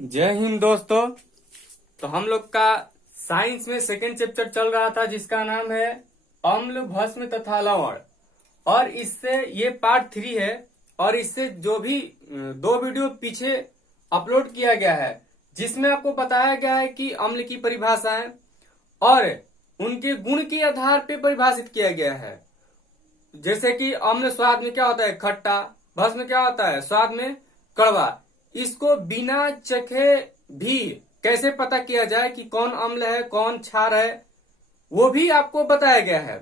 जय हिंद दोस्तों। तो हम लोग का साइंस में सेकेंड चैप्टर चल रहा था जिसका नाम है अम्ल भस्म तथा लवण। और इससे ये पार्ट 3 है। और इससे जो भी दो वीडियो पीछे अपलोड किया गया है जिसमें आपको बताया गया है कि अम्ल की परिभाषाएं और उनके गुण के आधार पर परिभाषित किया गया है। जैसे कि अम्ल स्वाद में क्या होता है, खट्टा। भस्म क्या होता है, स्वाद में कड़वा। इसको बिना चखे भी कैसे पता किया जाए कि कौन अम्ल है कौन क्षार है, वो भी आपको बताया गया है।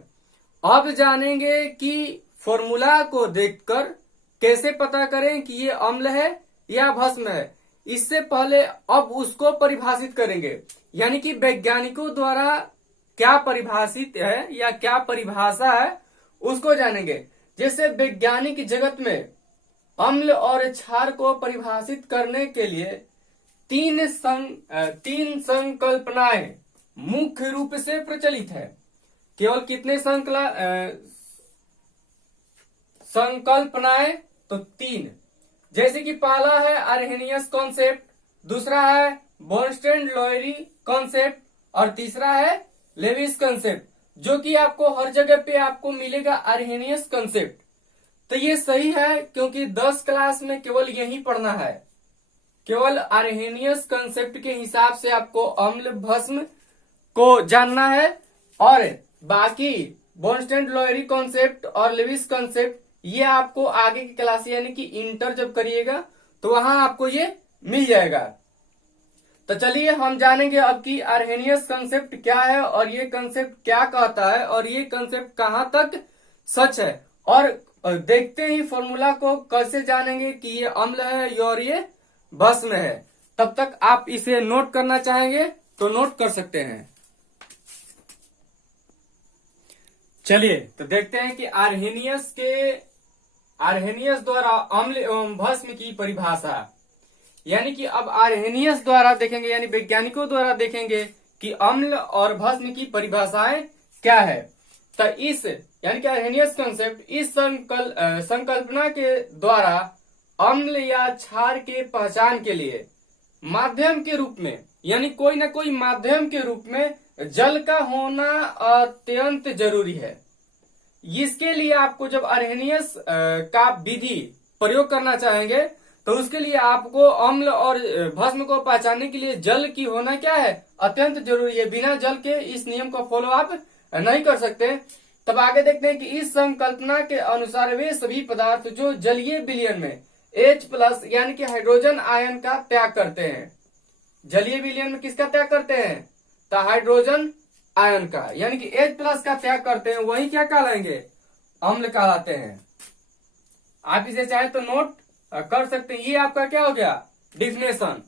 अब जानेंगे कि फॉर्मूला को देखकर कैसे पता करें कि ये अम्ल है या भस्म है। इससे पहले अब उसको परिभाषित करेंगे, यानी कि वैज्ञानिकों द्वारा क्या परिभाषित है या क्या परिभाषा है उसको जानेंगे। जैसे वैज्ञानिक जगत में अम्ल और क्षार को परिभाषित करने के लिए तीन संकल्पनाएं मुख्य रूप से प्रचलित है। केवल कितने संकल्पनाएं, तो 3। जैसे कि पहला है आर्हेनियस कॉन्सेप्ट, दूसरा है बोर्नस्टेन लोयरी कॉन्सेप्ट और तीसरा है लेविस कॉन्सेप्ट, जो कि आपको हर जगह पे आपको मिलेगा आर्हेनियस कॉन्सेप्ट। तो ये सही है क्योंकि 10 क्लास में केवल यही पढ़ना है। केवल आर्हेनियस कॉन्सेप्ट के हिसाब से आपको अम्ल भस्म को जानना है और बाकी बोर्नस्टेन लोयरी कॉन्सेप्ट और लेविस कॉन्सेप्ट ये आपको आगे की क्लास यानी कि इंटर जब करिएगा तो वहां आपको ये मिल जाएगा। तो चलिए हम जानेंगे अब कि आर्हेनियस कॉन्सेप्ट क्या है और ये कॉन्सेप्ट क्या कहता है और ये कॉन्सेप्ट कहां तक सच है। और देखते ही फॉर्मूला को कैसे जानेंगे कि ये अम्ल है और ये भस्म है। तब तक आप इसे नोट करना चाहेंगे तो नोट कर सकते हैं। चलिए तो देखते हैं कि आर्हेनियस द्वारा अम्ल एवं भस्म की परिभाषा, यानी कि अब आर्हेनियस द्वारा देखेंगे, यानी वैज्ञानिकों द्वारा देखेंगे कि अम्ल और भस्म की परिभाषाएं क्या है। तो इस यानी कि आर्हेनियस कॉन्सेप्ट इस संकल्पना के द्वारा अम्ल या क्षार के पहचान के लिए माध्यम के रूप में, यानी कोई ना कोई माध्यम के रूप में जल का होना अत्यंत जरूरी है। इसके लिए आपको जब आर्हेनियस का विधि प्रयोग करना चाहेंगे तो उसके लिए आपको अम्ल और भस्म को पहचानने के लिए जल की होना क्या है, अत्यंत जरूरी है। बिना जल के इस नियम को फॉलो आप नहीं कर सकते। तब आगे देखते हैं कि इस संकल्पना के अनुसार वे सभी पदार्थ जो जलीय विलयन में H+ यानी कि हाइड्रोजन आयन का त्याग करते हैं। जलीय विलयन में किसका त्याग करते हैं, तो हाइड्रोजन आयन का, यानी कि H+ का त्याग करते हैं, वही क्या कहलाएंगे, अम्ल कहलाते हैं। आप इसे चाहे तो नोट कर सकते हैं। ये आपका क्या हो गया, डिफिनेशन।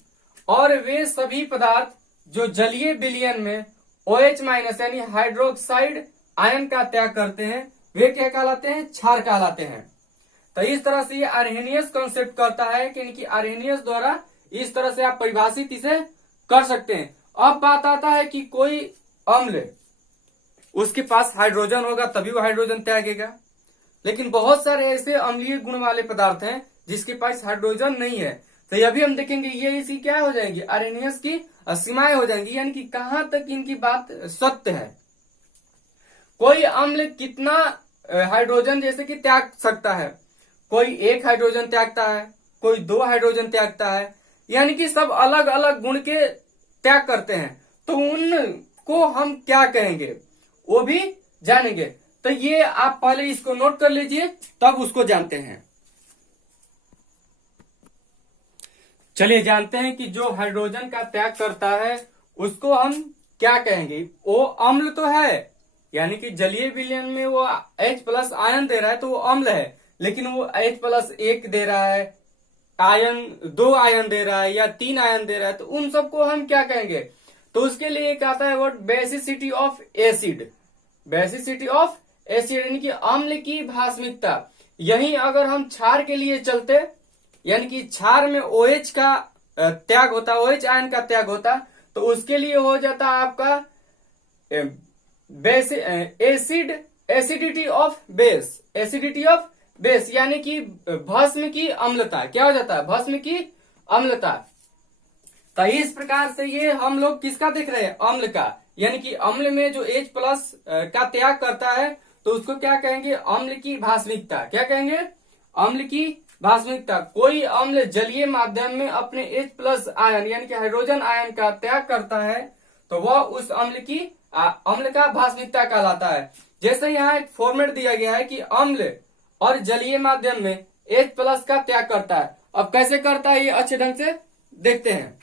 और वे सभी पदार्थ जो जलीय विलयन में OH- यानी हाइड्रोक्साइड आयन का त्याग करते हैं वे क्या कहलाते हैं, क्षार कहलाते हैं। तो इस तरह से ये आर्हेनियस कॉन्सेप्ट करता है कि आर्हेनियस द्वारा इस तरह से आप परिभाषित इसे कर सकते हैं। अब बात आता है कि कोई अम्ल उसके पास हाइड्रोजन होगा तभी वो हाइड्रोजन त्यागेगा, लेकिन बहुत सारे ऐसे अम्लीय गुण वाले पदार्थ हैं जिसके पास हाइड्रोजन नहीं है। तो ये भी हम देखेंगे, ये इसी क्या हो जाएंगी, आर्हेनियस की सीमाएं हो जाएंगी, यानी कि कहां तक इनकी बात सत्य है। कोई अम्ल कितना हाइड्रोजन जैसे कि त्याग सकता है, कोई 1 हाइड्रोजन त्यागता है, कोई 2 हाइड्रोजन त्यागता है, यानी कि सब अलग अलग गुण के त्याग करते हैं। तो उनको हम क्या कहेंगे वो भी जानेंगे। तो ये आप पहले इसको नोट कर लीजिए तब उसको जानते हैं। चलिए जानते हैं कि जो हाइड्रोजन का त्याग करता है उसको हम क्या कहेंगे। वो अम्ल तो है, यानी कि जलीय विलयन में वो H+ आयन दे रहा है तो वो अम्ल है, लेकिन वो H+1 दे रहा है, आयन 2 आयन दे रहा है या 3 आयन दे रहा है, तो उन सबको हम क्या कहेंगे। तो उसके लिए एक आता है word basicity of acid. Basicity of acid यानी कि अम्ल की भास्मिकता। यही अगर हम क्षार के लिए चलते, यानी कि क्षार में OH का त्याग होता, OH आयन का त्याग होता, तो उसके लिए हो जाता आपका एसिडिटी ऑफ बेस, यानी कि भस्म की अम्लता। क्या हो जाता है, भस्म की अम्लता। तो इस प्रकार से ये हम लोग किसका देख रहे हैं, अम्ल का। यानी कि अम्ल में जो H प्लस का त्याग करता है तो उसको क्या कहेंगे, अम्ल की भास्मिकता। क्या कहेंगे, अम्ल की भास्मिकता। कोई अम्ल जलीय माध्यम में अपने H प्लस आयन यानी कि हाइड्रोजन आयन का त्याग करता है तो वह उस अम्ल का भास्मिकता कहलाता है। जैसे यहाँ एक फॉर्मेट दिया गया है कि अम्ल और जलीय माध्यम में H प्लस का त्याग करता है। अब कैसे करता है ये अच्छे ढंग से देखते हैं।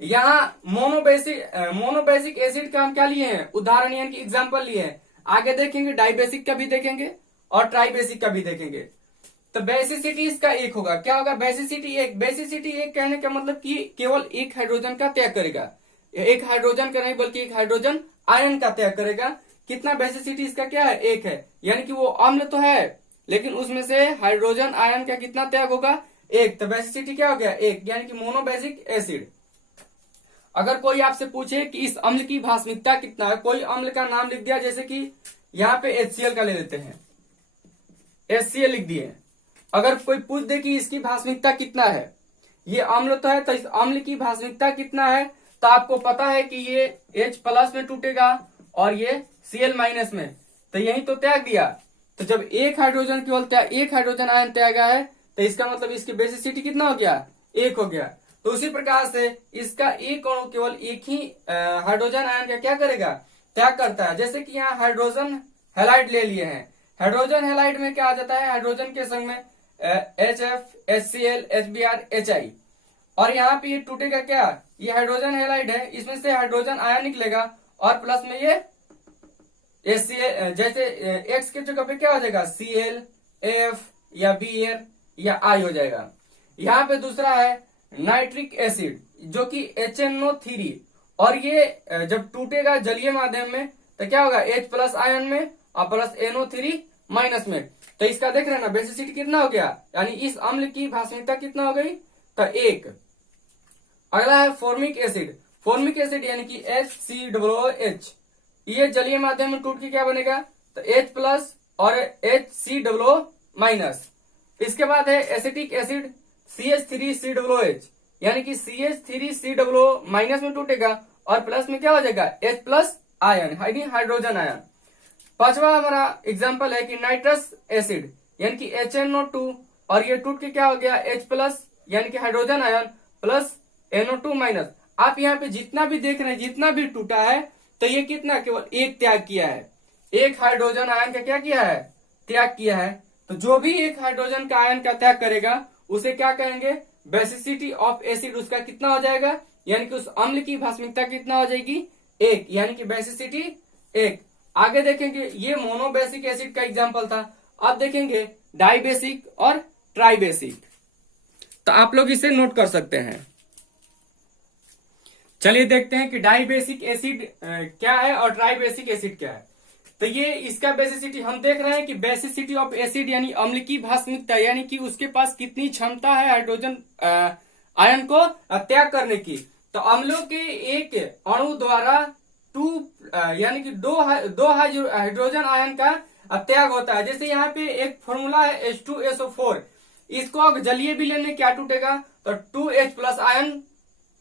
यहाँ मोनोबेसिक एसिड का हम क्या लिए हैं, उदाहरण यानी कि एग्जांपल लिए हैं। आगे देखेंगे डाइबेसिक का भी देखेंगे और ट्राइबेसिक का भी देखेंगे। तो बेसिसिटी इसका एक होगा। क्या होगा, बेसिसिटी एक। बेसिसिटी एक कहने का मतलब कि केवल एक हाइड्रोजन का त्याग करेगा, एक हाइड्रोजन का नहीं बल्कि एक हाइड्रोजन आयन का त्याग करेगा। कितना बेसिसिटी इसका क्या है, एक है। यानी कि वो अम्ल तो है लेकिन उसमें से हाइड्रोजन आयन का कितना त्याग होगा, एक। तो बेसिसिटी क्या हो गया, एक, यानी कि मोनोबेसिक एसिड। अगर कोई आपसे पूछे कि इस अम्ल की भास्मिकता कितना है, कोई अम्ल का नाम लिख दिया, जैसे कि यहाँ पे HCl का ले लेते हैं, HCl लिख दिए। अगर कोई पूछ दे कि इसकी भास्मिकता कितना है, ये अम्ल तो है तो इस अम्ल की भास्मिकता कितना है, तो आपको पता है कि ये H प्लस में टूटेगा और ये Cl माइनस में, तो यही तो त्याग दिया। तो जब एक हाइड्रोजन केवल एक हाइड्रोजन आयन त्यागा है तो इसका मतलब इसकी बेसिसिटी कितना हो गया, एक हो गया। तो उसी प्रकार से इसका एक अणु केवल एक ही हाइड्रोजन आयन का क्या करेगा, त्याग करता है। जैसे कि यहाँ हाइड्रोजन हैलाइड ले लिए हैं। हाइड्रोजन हैलाइड में क्या आ जाता है, हाइड्रोजन के संग में HF, HCl, HBr, HI, और यहाँ पे ये टूटेगा क्या, ये हाइड्रोजन हैलाइड है, इसमें से हाइड्रोजन आयन निकलेगा और प्लस में ये HCl, जैसे X के जगह पे क्या हो जाएगा, Cl, F या Br या I हो जाएगा। यहाँ पे दूसरा है नाइट्रिक एसिड जो कि HNO3, और ये जब टूटेगा जलीय माध्यम में तो क्या होगा, H प्लस आयन में और प्लस NO3 माइनस में। तो इसका देख रहे हैं ना, बेसिसिटी कितना हो गया, यानी इस अम्ल की भास्मिकता कितना हो गई, तो एक। अगला है फॉर्मिक एसिड। फॉर्मिक एसिड यानी कि HCOOH, ये जलीय माध्यम में टूट के क्या बनेगा, तो H प्लस और HCOO माइनस। इसके बाद है एसिटिक एसिड CH3COOH, यानी कि CH3COO माइनस में टूटेगा और प्लस में क्या हो जाएगा, H plus ion, hydrogen ion. पांचवा हमारा एग्जांपल है कि नाइट्रस एसिड यानी कि HNO2, और ये टूट के क्या हो गया, H प्लस यानी कि hydrogen ion plus NO2 minus. आप यहाँ पे जितना भी देख रहे हैं, जितना भी टूटा है तो ये कितना, केवल एक त्याग किया है, एक हाइड्रोजन आयन का क्या किया है, त्याग किया है। तो जो भी एक हाइड्रोजन का आयन का त्याग करेगा उसे क्या कहेंगे, बेसिसिटी ऑफ एसिड उसका कितना हो जाएगा, यानी कि उस अम्ल की भास्मिकता कितना हो जाएगी, एक, यानी कि बेसिसिटी एक। आगे देखेंगे, ये मोनोबेसिक एसिड का एग्जांपल था। अब देखेंगे डाइबेसिक और ट्राइबेसिक, तो आप लोग इसे नोट कर सकते हैं। चलिए देखते हैं कि डाइबेसिक एसिड क्या है और ट्राइबेसिक एसिड क्या है। तो ये इसका बेसिसिटी हम देख रहे हैं कि बेसिसिटी ऑफ एसिड यानी अम्ल की भास्मिकता, यानी कि उसके पास कितनी क्षमता है हाइड्रोजन आयन को त्याग करने की। तो अम्लों के एक अणु द्वारा यानी कि दो हाइड्रोजन आयन का त्याग होता है। जैसे यहाँ पे एक फॉर्मूला है H2SO4, इसको अब जलीय विलयन में क्या टूटेगा, तो 2H plus ion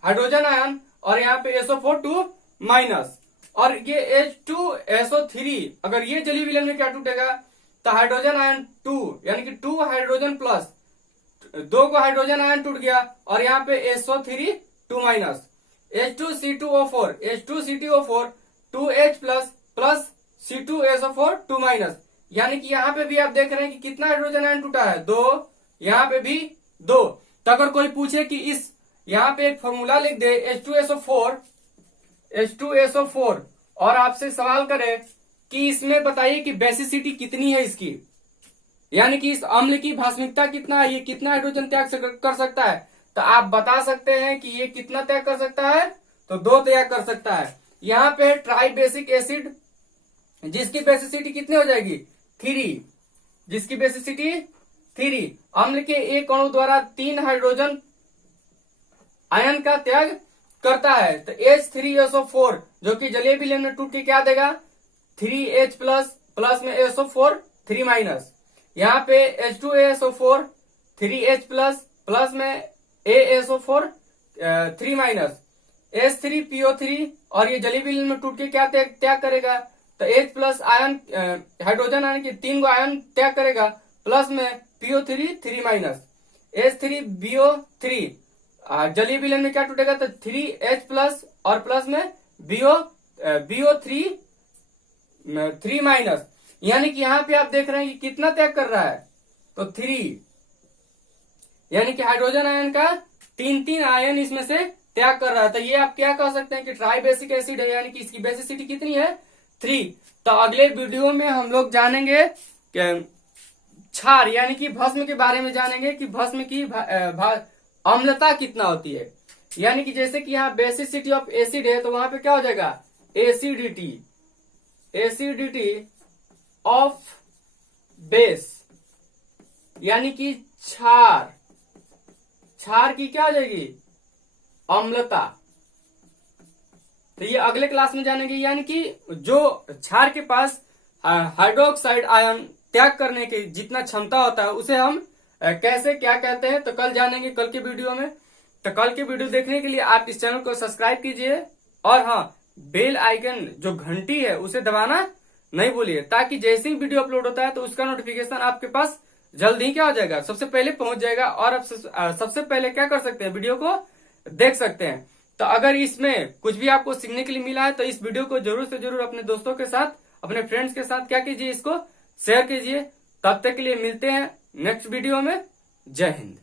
hydrogen ion और यहाँ पे SO4 2 माइनस, और ये H2SO3 अगर ये जलीय विलयन में क्या टूटेगा, तो हाइड्रोजन आयन 2 यानी कि 2 हाइड्रोजन प्लस 2 को हाइड्रोजन आयन टूट गया और यहाँ पे SO3 2 minus, H2C2O4 H2C2O4 2H plus plus C2SO4 2 minus. यानी कि यहाँ पे भी आप देख रहे हैं कि कितना हाइड्रोजन आयन टूटा है, 2, यहाँ पे भी 2। तो अगर कोई पूछे कि इस यहाँ पे एक फॉर्मूला लिख दे H2SO4 और आपसे सवाल करे कि इसमें बताइए कि बेसिसिटी कितनी है इसकी, यानी कि इस अम्ल की भास्मिकता कितना है, ये कितना हाइड्रोजन त्याग कर सकता है, तो आप बता सकते हैं कि ये कितना त्याग कर सकता है, तो 2 त्याग कर सकता है। यहाँ पे ट्राइबेसिक एसिड जिसकी बेसिसिटी कितनी हो जाएगी, 3, जिसकी बेसिसिटी 3। अम्ल के एक अणु द्वारा 3 हाइड्रोजन आयन का त्याग करता है। तो H3SO4 जो कि जलीय विलयन में टूट के क्या देगा, 3H प्लस प्लस में SO4 3 माइनस। यहाँ पे H2SO4 3H प्लस प्लस में ASO4 थ्री माइनस H3PO3 और ये जलीय विलयन में टूट के क्या त्याग करेगा, तो H plus ion hydrogen ion के 3 गो आयन त्याग करेगा, प्लस में PO3 3 माइनस H3BO3 जलीय विलयन में क्या टूटेगा, तो 3H प्लस और प्लस में BO3 3 माइनस, यानी कि यहाँ पे आप देख रहे हैं कि कितना त्याग कर रहा है, तो 3, यानी कि हाइड्रोजन आयन का 3 आयन इसमें से त्याग कर रहा है। तो ये आप क्या कह सकते हैं कि ट्राई बेसिक एसिड है, यानी कि इसकी बेसिसिटी कितनी है, 3। तो अगले वीडियो में हम लोग जानेंगे क्षार यानी कि भस्म के बारे में जानेंगे कि भस्म की अम्लता कितना होती है, यानी कि जैसे कि यहाँ बेसिसिटी ऑफ एसिड है तो वहां पे क्या हो जाएगा, एसिडिटी ऑफ बेस, यानी कि क्षार की क्या हो जाएगी, अम्लता। तो ये अगले क्लास में जानेंगे, यानी कि जो क्षार के पास हाइड्रोक्साइड आयन त्याग करने की जितना क्षमता होता है उसे हम कैसे क्या कहते हैं, तो कल जानेंगे कल के वीडियो में। तो कल के वीडियो देखने के लिए आप इस चैनल को सब्सक्राइब कीजिए और हाँ, बेल आइकन जो घंटी है उसे दबाना नहीं भूलिए, ताकि जैसे ही वीडियो अपलोड होता है तो उसका नोटिफिकेशन आपके पास जल्दी ही क्या हो जाएगा, सबसे पहले पहुंच जाएगा और आप सबसे पहले क्या कर सकते हैं, वीडियो को देख सकते हैं। तो अगर इसमें कुछ भी आपको सीखने के लिए मिला है तो इस वीडियो को जरूर से जरूर अपने दोस्तों के साथ, अपने फ्रेंड्स के साथ क्या कीजिए, इसको शेयर कीजिए। तब तक के लिए मिलते हैं नेक्स्ट वीडियो में। जय हिंद।